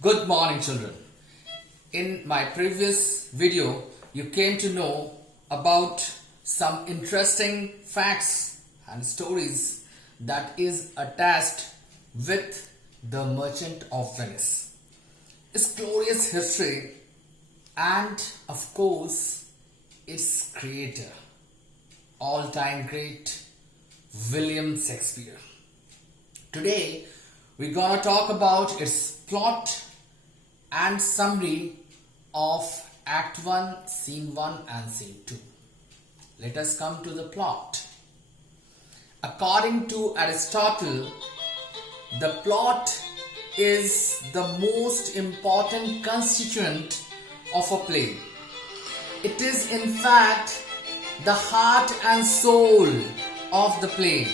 Good morning, children. In my previous video, you came to know about some interesting facts and stories that is attached with the Merchant of Venice. Its glorious history and, of course, its creator, all-time great William Shakespeare. Today, we're gonna talk about its plot and summary of Act 1, Scene 1 and Scene 2. Let us come to the plot. According to Aristotle, the plot is the most important constituent of a play. It is in fact the heart and soul of the play.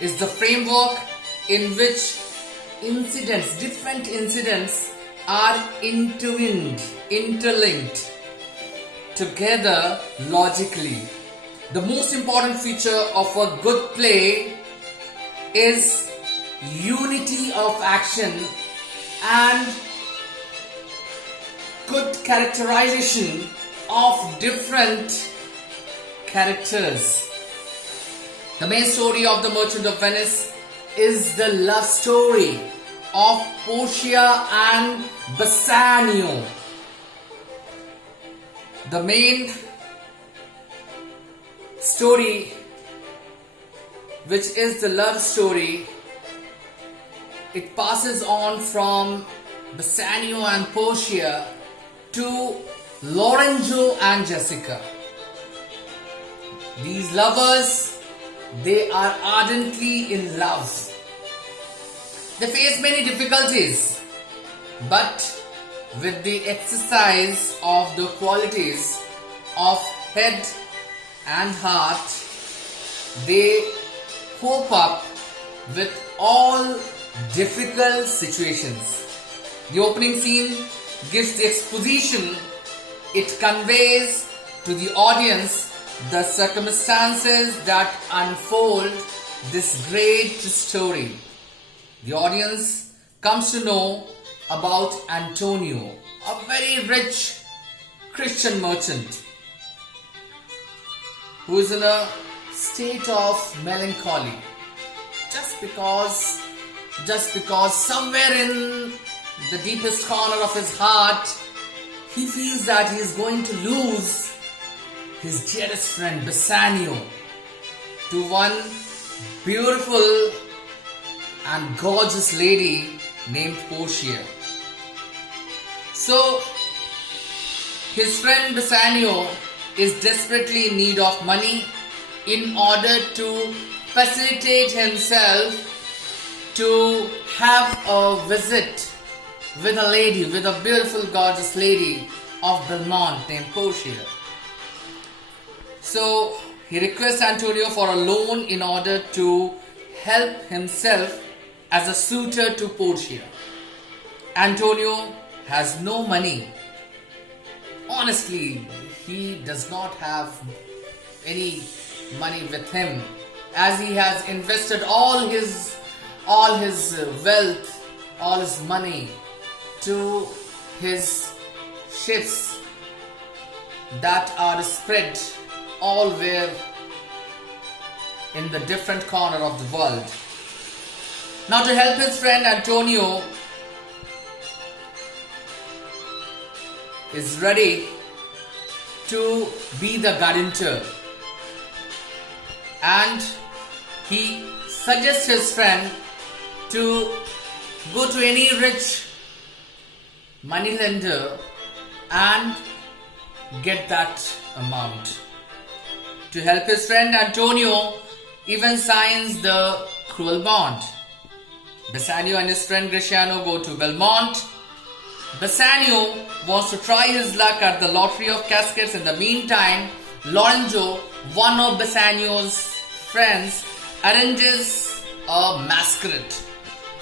Is the framework in which different incidents are interlinked together logically. The most important feature of a good play is unity of action and good characterization of different characters. The main story of The Merchant of Venice is the love story of Portia and Bassanio. The main story, which is the love story, it passes on from Bassanio and Portia to Lorenzo and Jessica. These lovers, they are ardently in love. They face many difficulties, but with the exercise of the qualities of head and heart, they cope up with all difficult situations. The opening scene gives the exposition. It conveys to the audience the circumstances that unfold this great story. The audience comes to know about Antonio, a very rich Christian merchant who is in a state of melancholy just because somewhere in the deepest corner of his heart he feels that he is going to lose his dearest friend Bassanio to one beautiful and gorgeous lady named Portia. So his friend Bassanio is desperately in need of money in order to facilitate himself to have a visit with a beautiful gorgeous lady of Belmont named Portia. So he requests Antonio for a loan in order to help himself as a suitor to Portia. Antonio has no money. Honestly, he does not have any money with him, as he has invested all his wealth, all his money to his ships that are spread all where in the different corner of the world. Now, to help his friend, Antonio is ready to be the guarantor, and he suggests his friend to go to any rich moneylender and get that amount. To help his friend, Antonio even signs the cruel bond. Bassanio and his friend Greciano go to Belmont. Bassanio wants to try his luck at the lottery of caskets. In the meantime, Lorenzo, one of Bassanio's friends, arranges a masquerade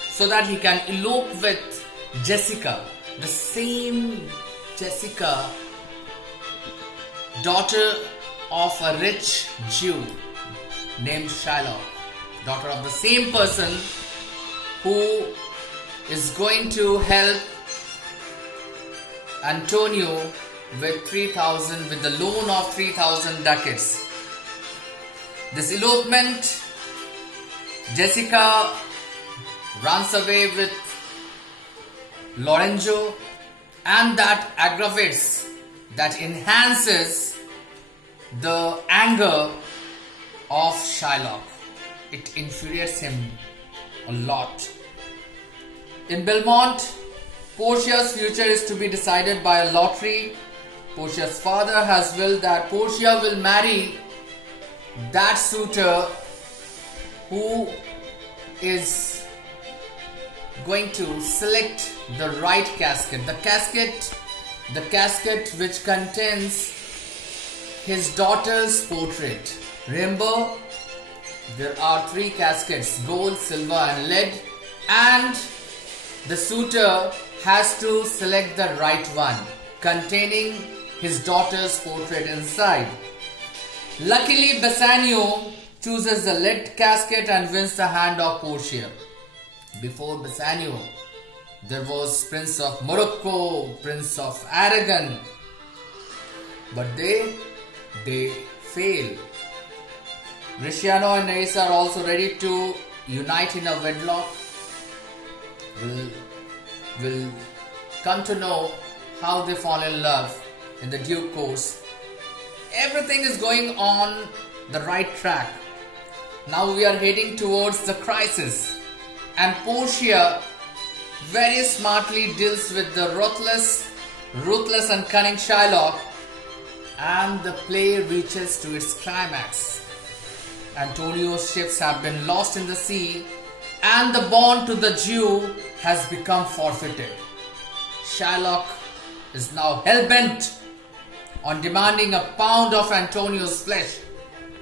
so that he can elope with Jessica, the same Jessica, daughter of a rich Jew named Elope, daughter of the same person who is going to help Antonio with the loan of 3,000 ducats. This elopement, Jessica runs away with Lorenzo, and that aggravates, that enhances the anger of Shylock. It infuriates him a lot. In Belmont, Portia's future is to be decided by a lottery. Portia's father has willed that Portia will marry that suitor who is going to select the right casket. The casket which contains his daughter's portrait. Remember, there are 3 caskets: gold, silver and lead, and the suitor has to select the right one containing his daughter's portrait inside. Luckily, Bassanio chooses the lead casket and wins the hand of Portia. Before Bassanio, there was Prince of Morocco, Prince of Aragon, but they fail. Bresciano and Nerissa are also ready to unite in a wedlock. We'll come to know how they fall in love in the due course. Everything is going on the right track. Now we are heading towards the crisis, and Portia very smartly deals with the ruthless and cunning Shylock, and the play reaches to its climax. Antonio's ships have been lost in the sea, and the bond to the Jew has become forfeited. Shylock is now hell-bent on demanding a pound of Antonio's flesh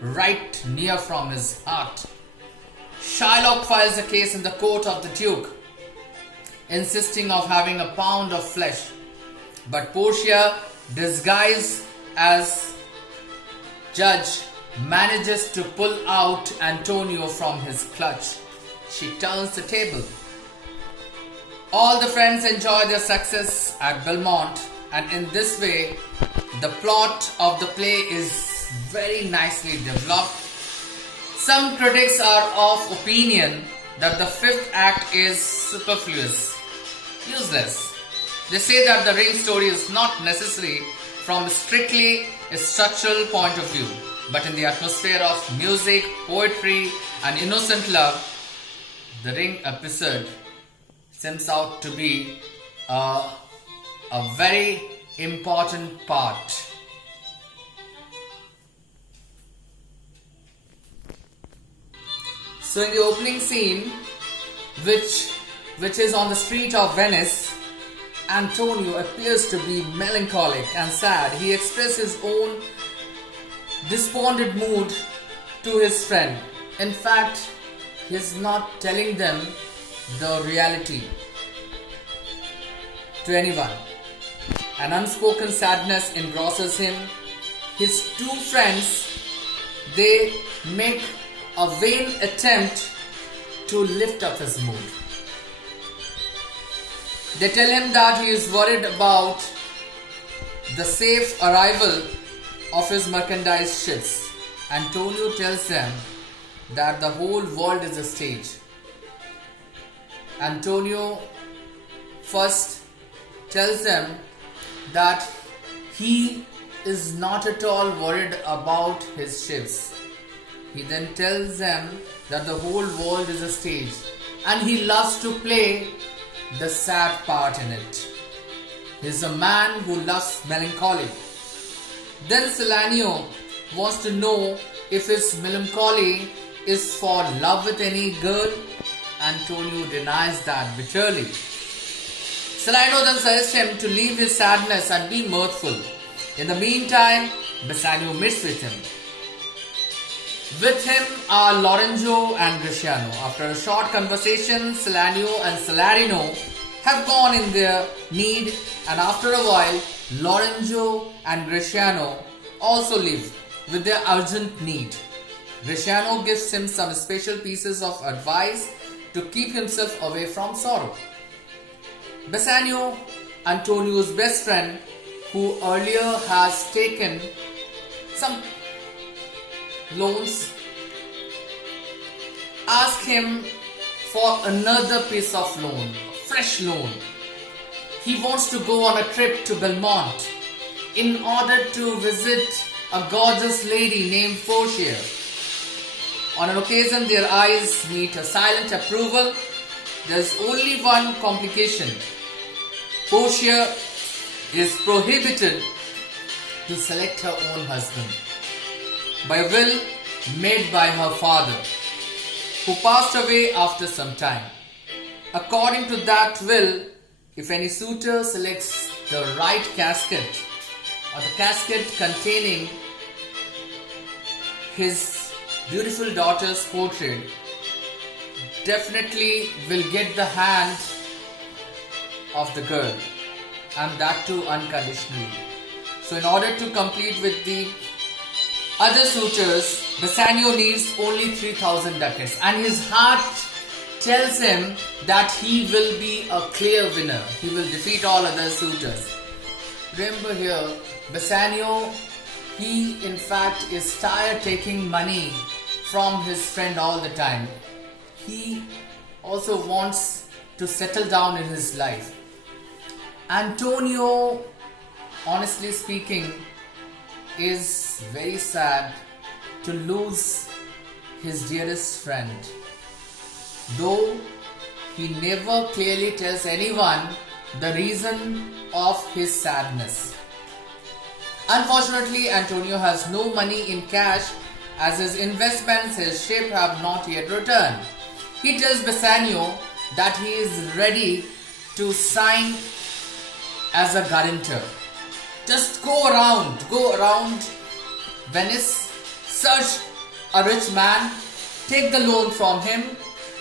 right near from his heart. Shylock files a case in the court of the Duke, insisting of having a pound of flesh, but Portia, disguised as judge, manages to pull out Antonio from his clutch. She turns the table. All the friends enjoy their success at Belmont, and in this way, the plot of the play is very nicely developed. Some critics are of opinion that the 5th act is superfluous, useless. They say that the real story is not necessary from strictly a structural point of view, but in the atmosphere of music, poetry and innocent love, the Ring episode seems out to be a very important part. So in the opening scene, which is on the street of Venice, Antonio appears to be melancholic and sad. He expresses his own despondent mood to his friend. In fact, he is not telling them the reality to anyone. An unspoken sadness engrosses him. His 2 friends, they make a vain attempt to lift up his mood. They tell him that he is worried about the safe arrival of his merchandise ships. Antonio tells them that the whole world is a stage. Antonio first tells them that he is not at all worried about his ships. He then tells them that the whole world is a stage and he loves to play the sad part in it. He is a man who loves melancholy. Then Salanio wants to know if his melancholy is for love with any girl. Antonio denies that bitterly. Salanio then suggests him to leave his sadness and be mirthful. In the meantime, Bassanio meets with him. With him are Lorenzo and Bresciano. After a short conversation, Salanio and Salarino have gone in their need, and after a while, Lorenzo and Bresciano also leave with their urgent need. Bresciano gives him some special pieces of advice to keep himself away from sorrow. Bassanio Antonio's best friend, who earlier has taken some loans, ask him for another piece of loan, a fresh loan. He wants to go on a trip to Belmont in order to visit a gorgeous lady named Portia. On an occasion, their eyes meet a silent approval. There's only one complication. Portia is prohibited to select her own husband by a will made by her father, who passed away after some time. According to that will, if any suitor selects the right casket, or the casket containing his beautiful daughter's portrait, definitely will get the hand of the girl, and that too unconditionally. So in order to compete with the other suitors, Bassanio needs only 3,000 ducats, and his heart tells him that he will be a clear winner. He will defeat all other suitors. Remember here, Bassanio, he in fact is tired taking money from his friend all the time. He also wants to settle down in his life. Antonio, honestly speaking, is very sad to lose his dearest friend, though he never clearly tells anyone the reason of his sadness. Unfortunately, Antonio has no money in cash, as his investments, his ship, have not yet returned. He tells Bassanio that he is ready to sign as a guarantor. Just go around Venice, search a rich man, take the loan from him.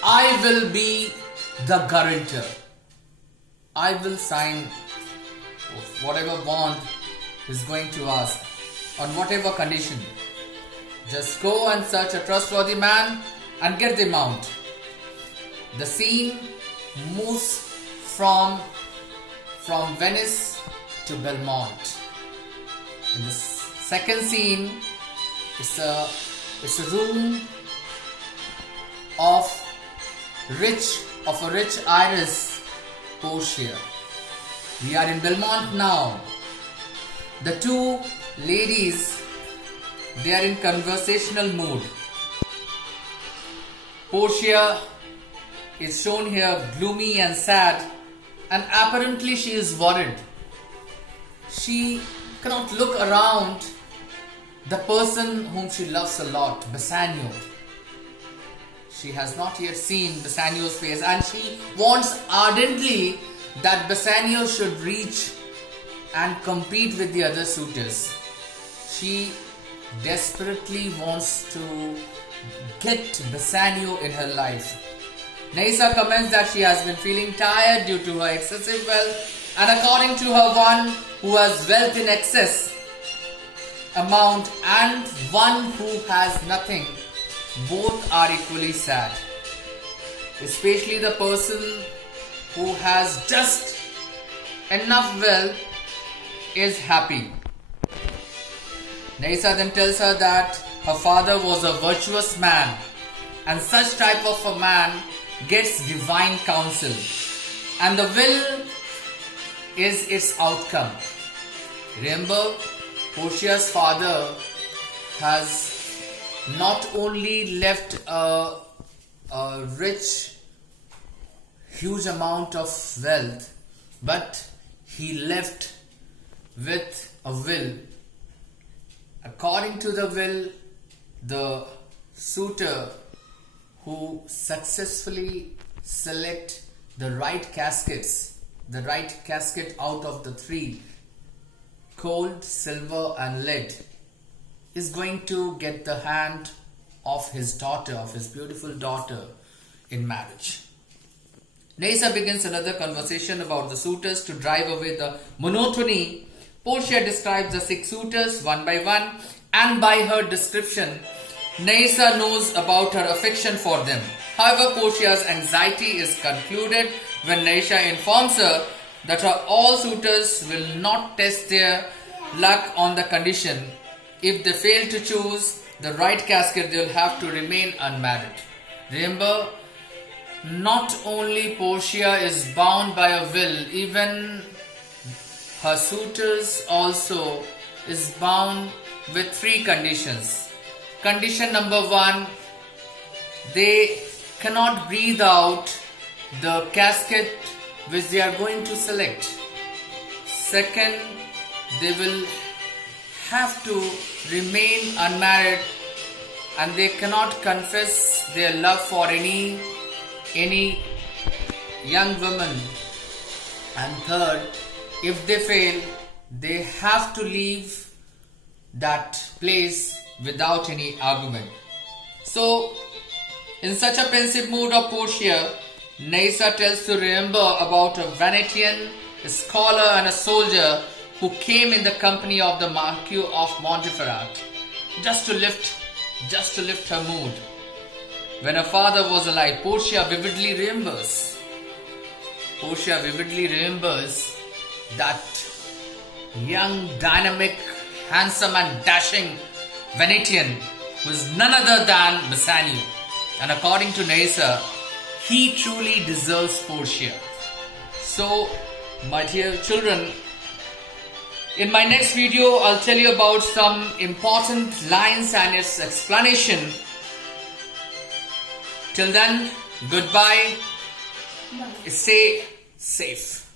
I will be the guarantor. I will sign whatever bond is going to ask, on whatever condition. Just go and search a trustworthy man and get the amount. The scene moves from Venice to Belmont. In the second scene, it's a room of a rich heiress, Portia. We are in Belmont now. The two ladies, they are in conversational mood. Portia is shown here gloomy and sad, and apparently she is worried. She cannot look around the person whom she loves a lot, Bassanio. She has not yet seen Bassanio's face, and she wants ardently that Bassanio should reach and compete with the other suitors. She desperately wants to get Bassanio in her life. Neissa comments that she has been feeling tired due to her excessive wealth, and according to her, one who has wealth in excess amount and one who has nothing, both are equally sad. Especially the person who has just enough wealth is happy. Neissa then tells her that her father was a virtuous man, and such type of a man gets divine counsel, and the will is its outcome. Remember, Portia's father has not only left a rich, huge amount of wealth, but he left with a will. According to the will, the suitor who successfully select the right casket out of the three, gold, silver and lead, is going to get the hand of his daughter, of his beautiful daughter, in marriage. Neissa begins another conversation about the suitors to drive away the monotony. Portia describes the 6 suitors one by one, and by her description, Neissa knows about her affection for them. However, Portia's anxiety is concluded when Neissa informs her that all suitors will not test their luck on the condition if they fail to choose the right casket, they will have to remain unmarried. Remember, not only Portia is bound by a will, even her suitors also is bound with 3 conditions. Condition number 1, they cannot breathe out the casket which they are going to select. Second, they will have to remain unmarried and they cannot confess their love for any young woman. And third, if they fail, they have to leave that place without any argument. So, in such a pensive mood of Portia, Nysa tells to remember about a Venetian, a scholar and a soldier who came in the company of the Marquis of Montferrat just to lift her mood. When her father was alive, Portia vividly remembers that young, dynamic, handsome and dashing Venetian was none other than Bassanio. And according to Nysa, he truly deserves Portia. So, my dear children, in my next video, I'll tell you about some important lines and its explanation. Till then, goodbye. Stay safe.